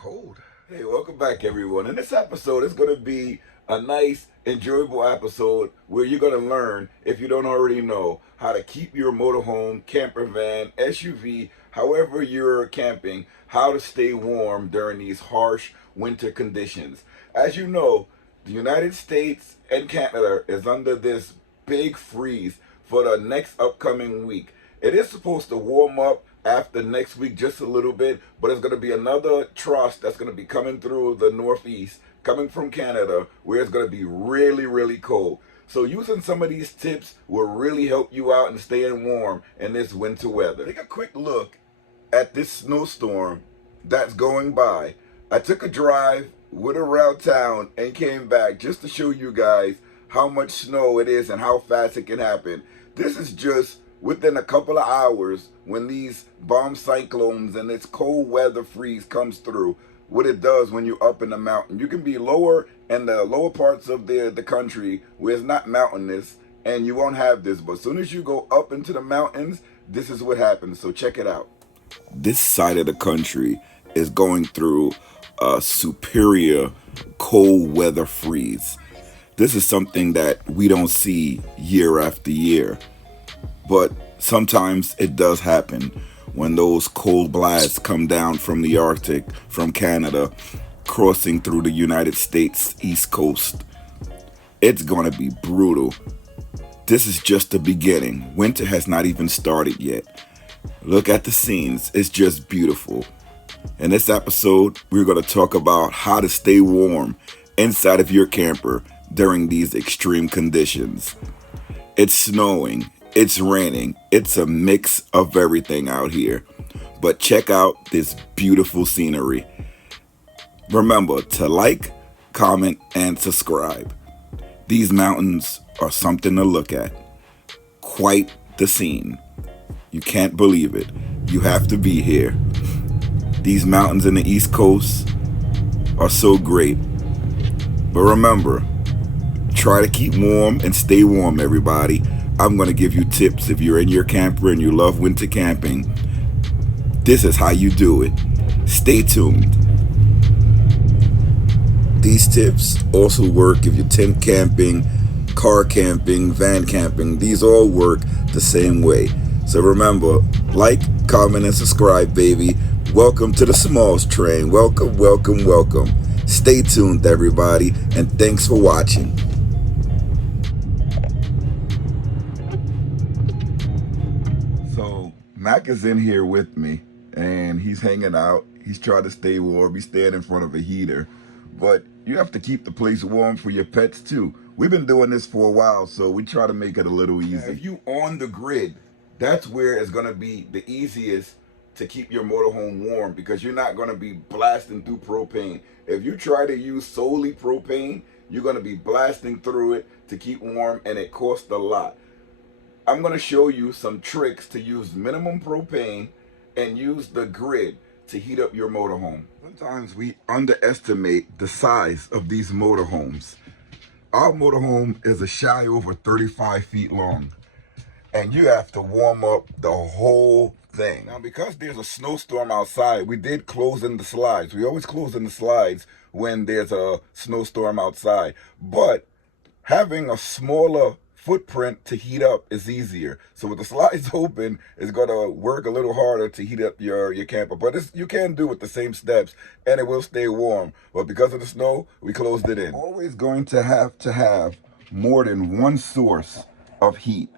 cold. Hey, welcome back everyone. In this episode, it's going to be a nice, enjoyable episode where you're going to learn, if you don't already know, how to keep your motorhome, camper van, SUV, however you're camping, how to stay warm during these harsh winter conditions. As you know, the United States and Canada is under this big freeze for the next upcoming week. It is supposed to warm up after next week just a little bit, but it's going to be another trough that's going to be coming through the northeast, coming from Canada, where it's going to be really, really cold. So using some of these tips will really help you out in staying warm in this winter weather. Take a quick look at this snowstorm that's going by. I took a drive, went around town, and came back just to show you guys how much snow it is and how fast it can happen. This is just within a couple of hours when these bomb cyclones and this cold weather freeze comes through. What it does when you're up in the mountain, you can be lower in the lower parts of the country where it's not mountainous and you won't have this, but as soon as you go up into the mountains, this is what happens. So check it out. This side of the country is going through a superior cold weather freeze. This is something that we don't see year after year, but sometimes it does happen when those cold blasts come down from the Arctic, from Canada, crossing through the United States East Coast. It's going to be brutal. This is just the beginning. Winter has not even started yet. Look at the scenes. It's just beautiful. In this episode, we're going to talk about how to stay warm inside of your camper during these extreme conditions. It's snowing. It's raining. It's a mix of everything out here. But check out this beautiful scenery. Remember to like, comment, and subscribe. These mountains are something to look at. Quite the scene. You can't believe it. You have to be here. These mountains in the East Coast are so great. But remember, try to keep warm and stay warm, everybody. I'm going to give you tips if you're in your camper and you love winter camping. This is how you do it. Stay tuned. These tips also work if you're tent camping, car camping, van camping. These all work the same way. So remember, like, comment, and subscribe, baby. Welcome to the Smalls train. Welcome, welcome, welcome. Stay tuned, everybody, and thanks for watching. So Mac is in here with me, and he's hanging out. He's trying to stay warm. He's staying in front of a heater. But you have to keep the place warm for your pets, too. We've been doing this for a while, so we try to make it a little easy. If you on the grid, that's where it's going to be the easiest to keep your motorhome warm, because you're not going to be blasting through propane. If you try to use solely propane, you're going to be blasting through it to keep warm, and it costs a lot. I'm going to show you some tricks to use minimum propane and use the grid to heat up your motorhome. Sometimes we underestimate the size of these motorhomes. Our motorhome is a shy over 35 feet long, and you have to warm up the whole thing. Now, because there's a snowstorm outside, we did close in the slides. We always close in the slides when there's a snowstorm outside, but having a smaller footprint to heat up is easier. So with the slides open, it's going to work a little harder to heat up your camper, but you can do with the same steps and it will stay warm. But because of the snow, we closed it in. Always going to have more than one source of heat,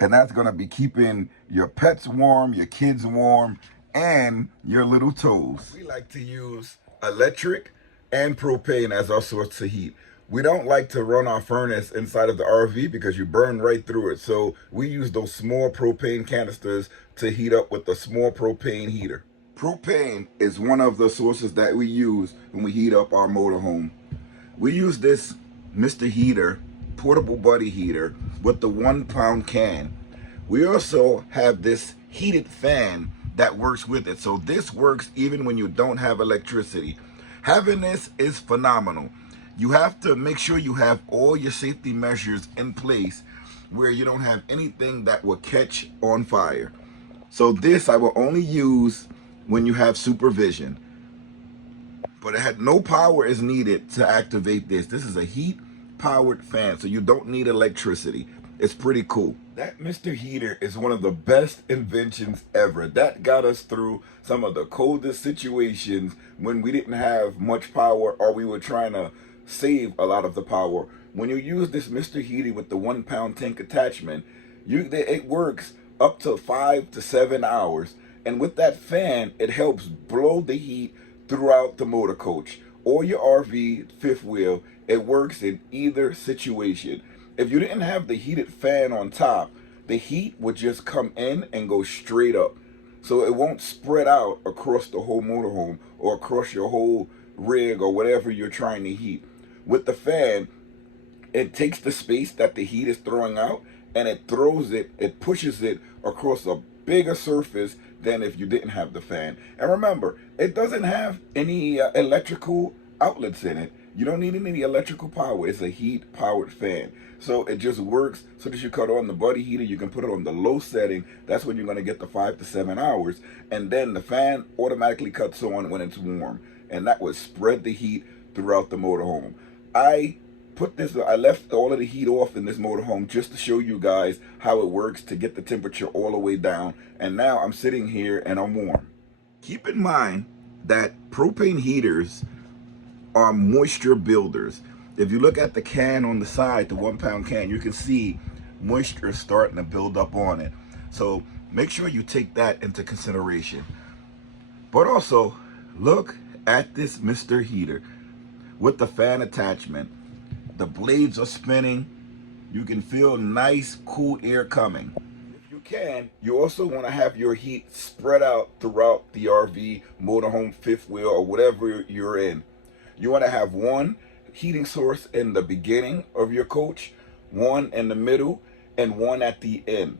and that's going to be keeping your pets warm, your kids warm, and your little toes. We like to use electric and propane as our source of heat. We don't like to run our furnace inside of the RV because you burn right through it. So we use those small propane canisters to heat up with the small propane heater. Propane is one of the sources that we use when we heat up our motorhome. We use this Mr. Heater, portable buddy heater, with the 1 pound can. We also have this heated fan that works with it. So this works even when you don't have electricity. Having this is phenomenal. You have to make sure you have all your safety measures in place where you don't have anything that will catch on fire. So this I will only use when you have supervision. but it had no power is needed to activate this. This is a heat powered fan, so you don't need electricity. It's pretty cool. That Mr. Heater is one of the best inventions ever. That got us through some of the coldest situations when we didn't have much power or we were trying to save a lot of the power. When you use this Mr. Heater with the 1-pound tank attachment, it works up to 5 to 7 hours. And with that fan, it helps blow the heat throughout the motor coach or your RV fifth wheel. It works in either situation. If you didn't have the heated fan on top, the heat would just come in and go straight up. So it won't spread out across the whole motorhome or across your whole rig or whatever you're trying to heat. With the fan, it takes the space that the heat is throwing out and it pushes it across a bigger surface than if you didn't have the fan. And remember, it doesn't have any electrical outlets in it. You don't need any electrical power. It's a heat powered fan. So it just works. So that you cut on the buddy heater, you can put it on the low setting. That's when you're going to get the 5 to 7 hours. And then the fan automatically cuts on when it's warm. And that would spread the heat throughout the motorhome. I left all of the heat off in this motorhome just to show you guys how it works to get the temperature all the way down. And now I'm sitting here and I'm warm. Keep in mind that propane heaters are moisture builders. If you look at the can on the side, the 1-pound can, you can see moisture starting to build up on it. So make sure you take that into consideration. But also, look at this Mr. Heater with the fan attachment. The blades are spinning. You can feel nice, cool air coming. If you can, you also want to have your heat spread out throughout the RV, motorhome, fifth wheel, or whatever you're in. You want to have one heating source in the beginning of your coach, one in the middle, and one at the end.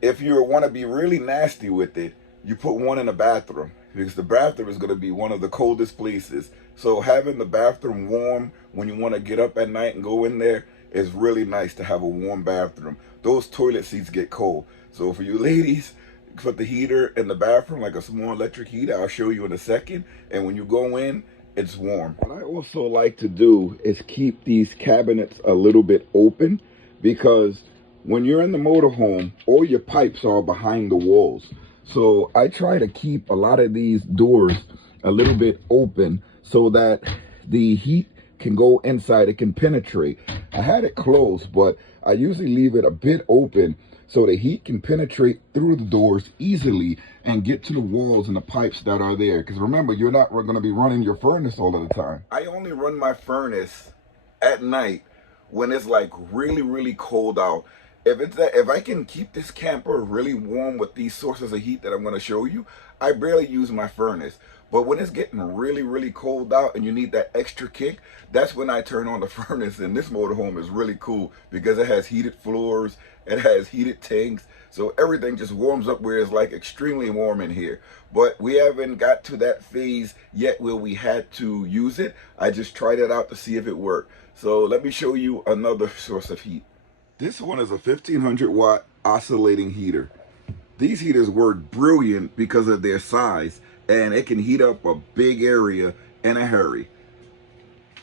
If you want to be really nasty with it, you put one in the bathroom, because the bathroom is going to be one of the coldest places. So having the bathroom warm when you want to get up at night and go in there is really nice to have a warm bathroom. Those toilet seats get cold. So for you ladies, put the heater in the bathroom, like a small electric heater. I'll show you in a second. And when you go in, it's warm. What I also like to do is keep these cabinets a little bit open, because when you're in the motorhome, all your pipes are behind the walls. So I try to keep a lot of these doors a little bit open so that the heat can go inside, it can penetrate. I had it closed, but I usually leave it a bit open so the heat can penetrate through the doors easily and get to the walls and the pipes that are there. Because remember, you're not going to be running your furnace all of the time. I only run my furnace at night when it's like really, really cold out. If I can keep this camper really warm with these sources of heat that I'm going to show you, I barely use my furnace. But when it's getting really, really cold out and you need that extra kick, that's when I turn on the furnace. And this motorhome is really cool because it has heated floors, it has heated tanks, so everything just warms up where it's like extremely warm in here. But we haven't got to that phase yet where we had to use it. I just tried it out to see if it worked. So let me show you another source of heat. This one is a 1500 watt oscillating heater. These heaters work brilliant because of their size, and it can heat up a big area in a hurry.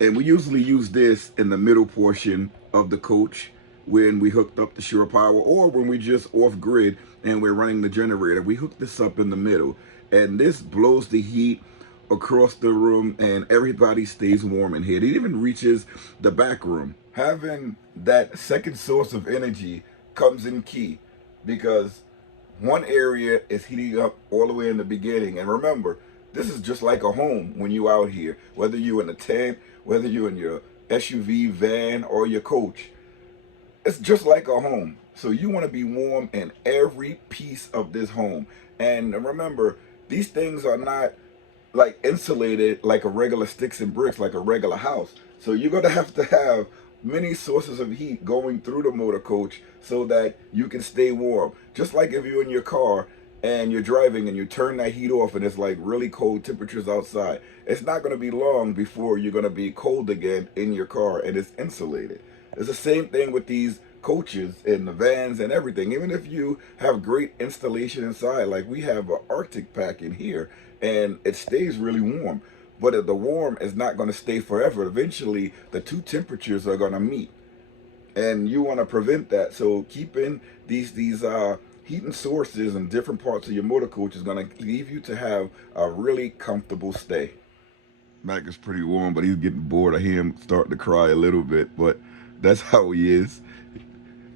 And we usually use this in the middle portion of the coach when we hooked up the shore power, or when we just off grid and we're running the generator. We hook this up in the middle, and this blows the heat across the room and everybody stays warm in here. It even reaches the back room. Having that second source of energy comes in key, because one area is heating up all the way in the beginning. And remember, this is just like a home when you're out here, whether you're in a tent, whether you're in your SUV, van, or your coach. It's just like a home. So you want to be warm in every piece of this home. And remember, these things are not like insulated like a regular sticks and bricks, like a regular house. So you're going to have many sources of heat going through the motor coach so that you can stay warm. Just like if you're in your car and you're driving and you turn that heat off and it's like really cold temperatures outside, it's not going to be long before you're going to be cold again in your car and it's insulated. It's the same thing with these coaches and the vans and everything. Even if you have great installation inside, like we have an Arctic pack in here and it stays really warm, but the warm is not going to stay forever. Eventually, the two temperatures are going to meet, and you want to prevent that. So keeping these heating sources in different parts of your motor coach is going to leave you to have a really comfortable stay. Mac is pretty warm, but he's getting bored. I hear him starting to cry a little bit, but that's how he is.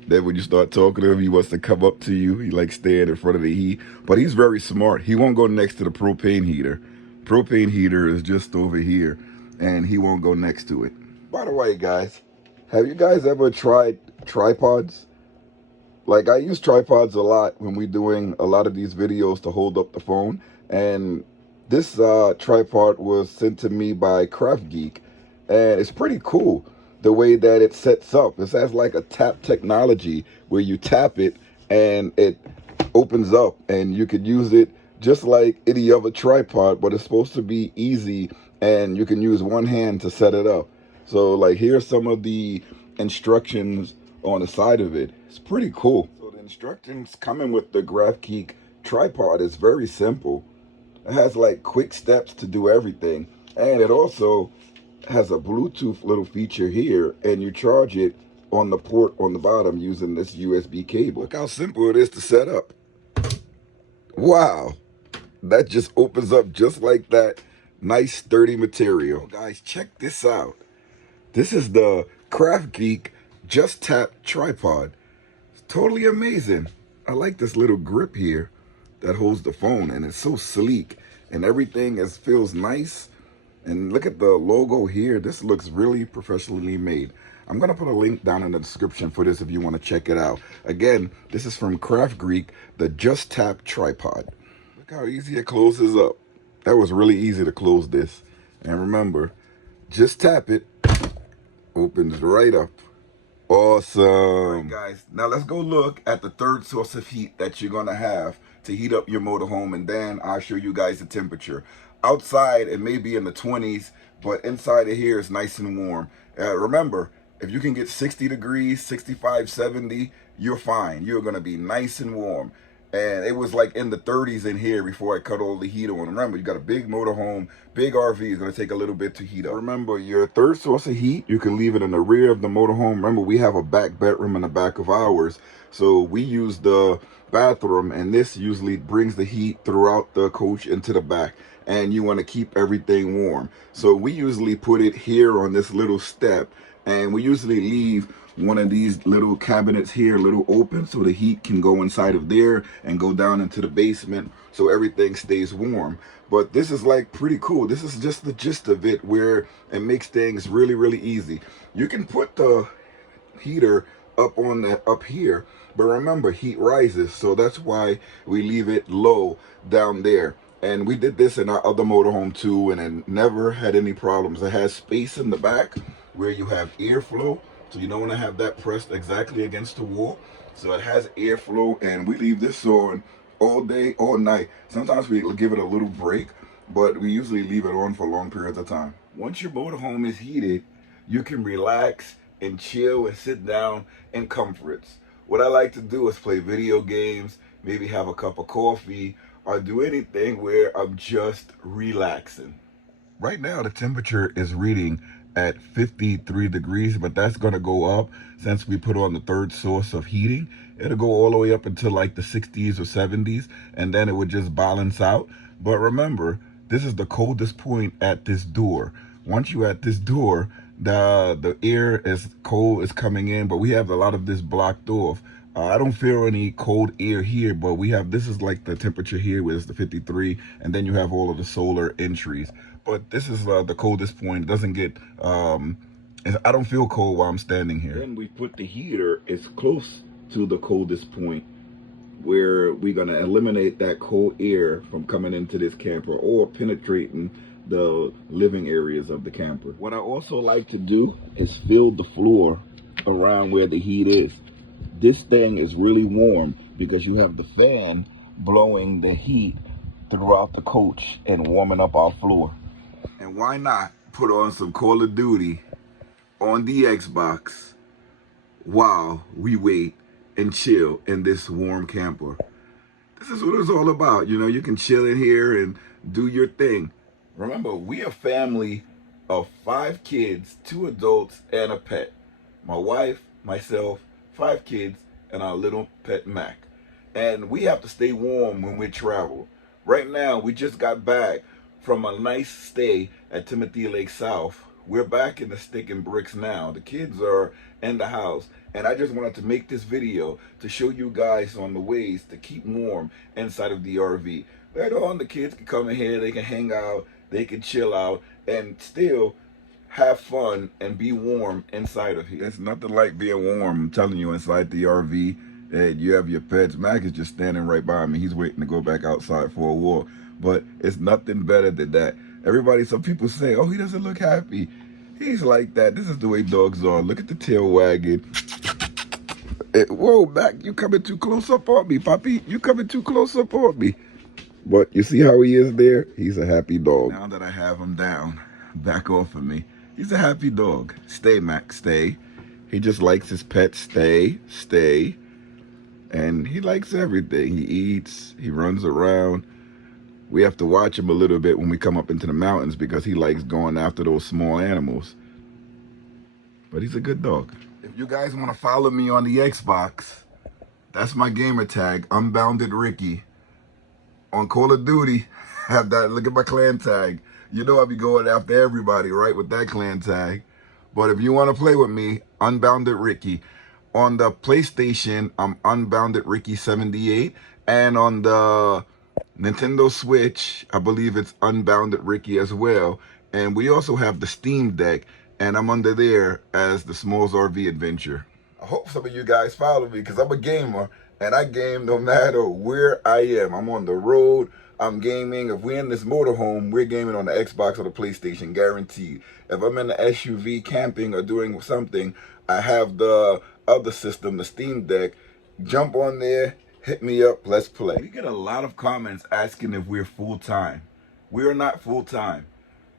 Then when you start talking to him, he wants to come up to you. He likes staying in front of the heat, but he's very smart. He won't go next to the propane heater. Propane heater is just over here, and he won't go next to it. By the way, guys, have you guys ever tried tripods? Like, I use tripods a lot when we're doing a lot of these videos to hold up the phone, and this tripod was sent to me by KraftGeek, and it's pretty cool the way that it sets up. It has like a tap technology where you tap it and it opens up, and you could use it just like any other tripod, but it's supposed to be easy, and you can use one hand to set it up. So like, here's some of the instructions on the side of it. It's pretty cool. So the instructions coming with the KraftGeek tripod is very simple. It has like quick steps to do everything, and it also has a Bluetooth little feature here, and you charge it on the port on the bottom using this USB cable. Look how simple it is to set up. Wow, that just opens up just like that. Nice sturdy material. Guys, check this out. This is the KraftGeek Just Tap tripod. It's totally amazing. I like this little grip here that holds the phone, and it's so sleek, and everything feels nice. And look at the logo here. This looks really professionally made. I'm going to put a link down in the description for this if you want to check it out. Again, this is from KraftGeek, the Just Tap tripod. Look how easy it closes up. That was really easy to close this. And remember, just tap it, opens right up. Awesome. All right, guys, now let's go look at the third source of heat that you're going to have to heat up your motorhome, and then I'll show you guys the temperature. Outside, it may be in the 20s, but inside of here is nice and warm. Remember, if you can get 60 degrees, 65, 70, you're fine. You're going to be nice and warm. And it was like in the 30s in here before I cut all the heat on. Remember, you got a big motorhome, big RV. It's going to take a little bit to heat up. Remember, your third source of heat, you can leave it in the rear of the motorhome. Remember, we have a back bedroom in the back of ours, so we use the bathroom, and this usually brings the heat throughout the coach into the back, and you want to keep everything warm. So we usually put it here on this little step, and we usually leave one of these little cabinets here little open so the heat can go inside of there and go down into the basement so everything stays warm. But this is like pretty cool. This is just the gist of it, where it makes things really, really easy. You can put the heater up here, but remember, heat rises, so that's why we leave it low down there. And we did this in our other motorhome too, and it never had any problems. It has space in the back where you have airflow, so you don't want to have that pressed exactly against the wall. So it has airflow, and we leave this on all day, all night. Sometimes we give it a little break, but we usually leave it on for long periods of time. Once your motorhome is heated, you can relax and chill and sit down in comforts. What I like to do is play video games, maybe have a cup of coffee, or do anything where I'm just relaxing. Right now, the temperature is reading at 53 degrees, but that's gonna go up since we put on the third source of heating. It'll go all the way up until like the 60s or 70s, and then it would just balance out. But remember, this is the coldest point at this door. Once you're at this door, the air is cold is coming in, but we have a lot of this blocked off. I don't feel any cold air here, but we have, this is like the temperature here, where it's the 53, and then you have all of the solar entries. But this is the coldest point. It doesn't get, I don't feel cold while I'm standing here. Then we put the heater as close to the coldest point, where we're gonna eliminate that cold air from coming into this camper or penetrating the living areas of the camper. What I also like to do is fill the floor around where the heat is. This thing is really warm because you have the fan blowing the heat throughout the coach and warming up our floor. And why not put on some Call of Duty on the Xbox while we wait and chill in this warm camper? This is what it's all about. You know, you can chill in here and do your thing. Remember, we a family of 5 kids, 2 adults, and a pet. My wife, myself, 5 kids, and our little pet Mac. And we have to stay warm when we travel. Right now, we just got back from a nice stay at Timothy Lake South. We're back in the stick and bricks now. The kids are in the house. And I just wanted to make this video to show you guys on the ways to keep warm inside of the RV. Later on, the kids can come in here, they can hang out, they can chill out, and still have fun and be warm inside of here. It's nothing like being warm, I'm telling you, inside the RV. And you have your pets. Mac is just standing right by me. He's waiting to go back outside for a walk. But it's nothing better than that. Everybody, some people say, oh, he doesn't look happy. He's like that. This is the way dogs are. Look at the tail wagging. Whoa, Mac, you coming too close up on me, puppy. You coming too close up on me. But you see how he is there? He's a happy dog. Now that I have him down, back off of me. He's a happy dog. Stay, Mac, stay. He just likes his pet. Stay, stay. And he likes everything. He eats, he runs around. We have to watch him a little bit when we come up into the mountains because he likes going after those small animals. But he's a good dog. If you guys want to follow me on the Xbox, that's my gamer tag, Unbounded Ricky. On Call of Duty, have that, look at my clan tag. You know I'll be going after everybody, right, with that clan tag. But if you want to play with me, Unbounded Ricky. On the PlayStation, I'm Unbounded Ricky 78. And on the Nintendo Switch, I believe it's Unbounded Ricky as well. And we also have the Steam Deck, and I'm under there as the SmallsRV Adventure. I hope some of you guys follow me because I'm a gamer. And I game no matter where I am. I'm on the road, I'm gaming. If we're in this motorhome, we're gaming on the Xbox or the PlayStation, guaranteed. If I'm in the SUV camping or doing something, I have the other system, the Steam Deck. Jump on there, hit me up, let's play. We get a lot of comments asking if we're full-time. We are not full-time.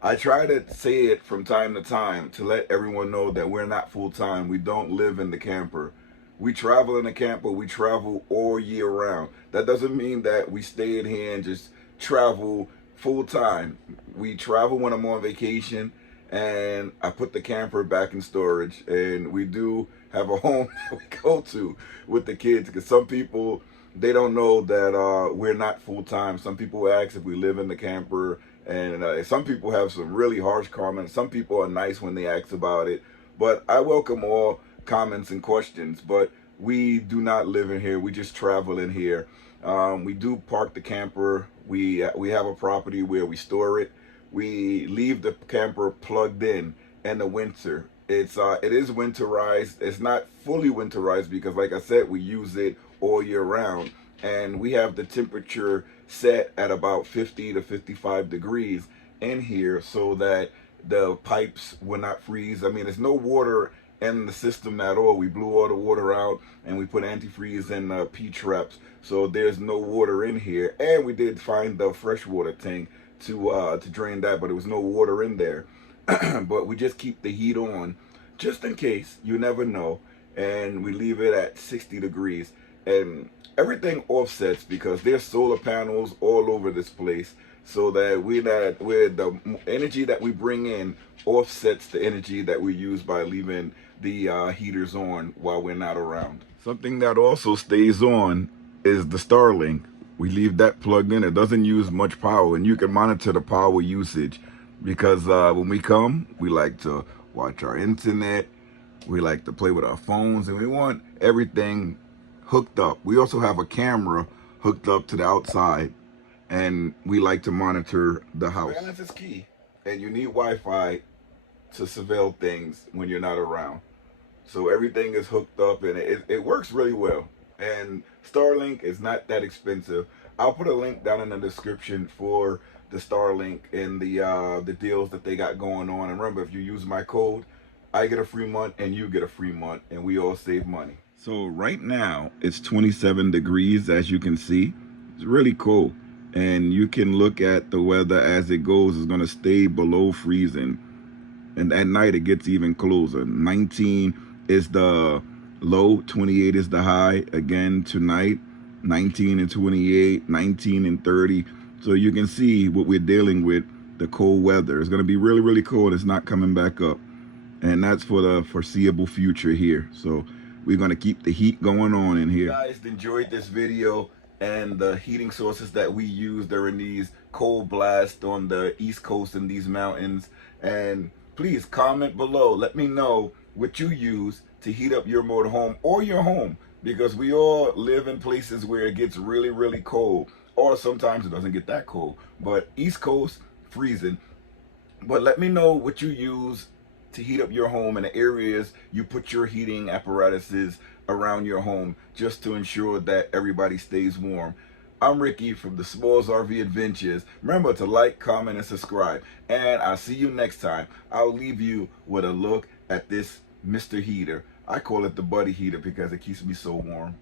I try to say it from time to time to let everyone know that we're not full-time. We don't live in the camper. We travel in a camper, we travel all year round. That doesn't mean that we stay in here and just travel full time. We travel when I'm on vacation, and I put the camper back in storage, and we do have a home that we go to with the kids, because some people, they don't know that we're not full time. Some people ask if we live in the camper, and some people have some really harsh comments. Some people are nice when they ask about it, but I welcome all comments and questions. But we do not live in here, we just travel in here. We do park the camper. We have a property where we store it. We leave the camper plugged in the winter. It is winterized. It's not fully winterized because, like I said, we use it all year round, and we have the temperature set at about 50 to 55 degrees in here so that the pipes will not freeze. I mean, there's no water in the system at all. We blew all the water out, and we put antifreeze and P-traps, so there's no water in here. And we did find the freshwater tank to drain that, but there was no water in there. But we just keep the heat on just in case, you never know. And we leave it at 60 degrees, and everything offsets because there's solar panels all over this place, so that where the energy that we bring in offsets the energy that we use by leaving the heaters on while we're not around. Something that also stays on is the Starlink. We leave that plugged in. It doesn't use much power, and you can monitor the power usage, because when we come, we like to watch our internet, we like to play with our phones, and we want everything hooked up. We also have a camera hooked up to the outside, and we like to monitor the house. Balance is key, and you need Wi-Fi to surveil things when you're not around. So everything is hooked up, and it works really well. And Starlink is not that expensive. I'll put a link down in the description for the Starlink and the deals that they got going on. And remember, if you use my code, I get a free month and you get a free month, and we all save money. So right now it's 27 degrees, as you can see. It's really cold, and you can look at the weather as it goes. It's going to stay below freezing, and at night it gets even closer. 19 is the low, 28 is the high. Again tonight, 19 and 28, 19 and 30. So you can see what we're dealing with the cold weather. It's going to be really, really cold. It's not coming back up. And that's for the foreseeable future here. So we're going to keep the heat going on in here. If you guys enjoyed this video and the heating sources that we use during these cold blasts on the East Coast and these mountains, and please comment below. Let me know what you use to heat up your motorhome or your home, because we all live in places where it gets really, really cold, or sometimes it doesn't get that cold, but East Coast freezing. But let me know what you use to heat up your home and the areas you put your heating apparatuses around your home, just to ensure that everybody stays warm. I'm Ricky from the SmallsRV Adventures. Remember to like, comment, and subscribe. And I'll see you next time. I'll leave you with a look at this Mr. Heater. I call it the buddy heater because it keeps me so warm.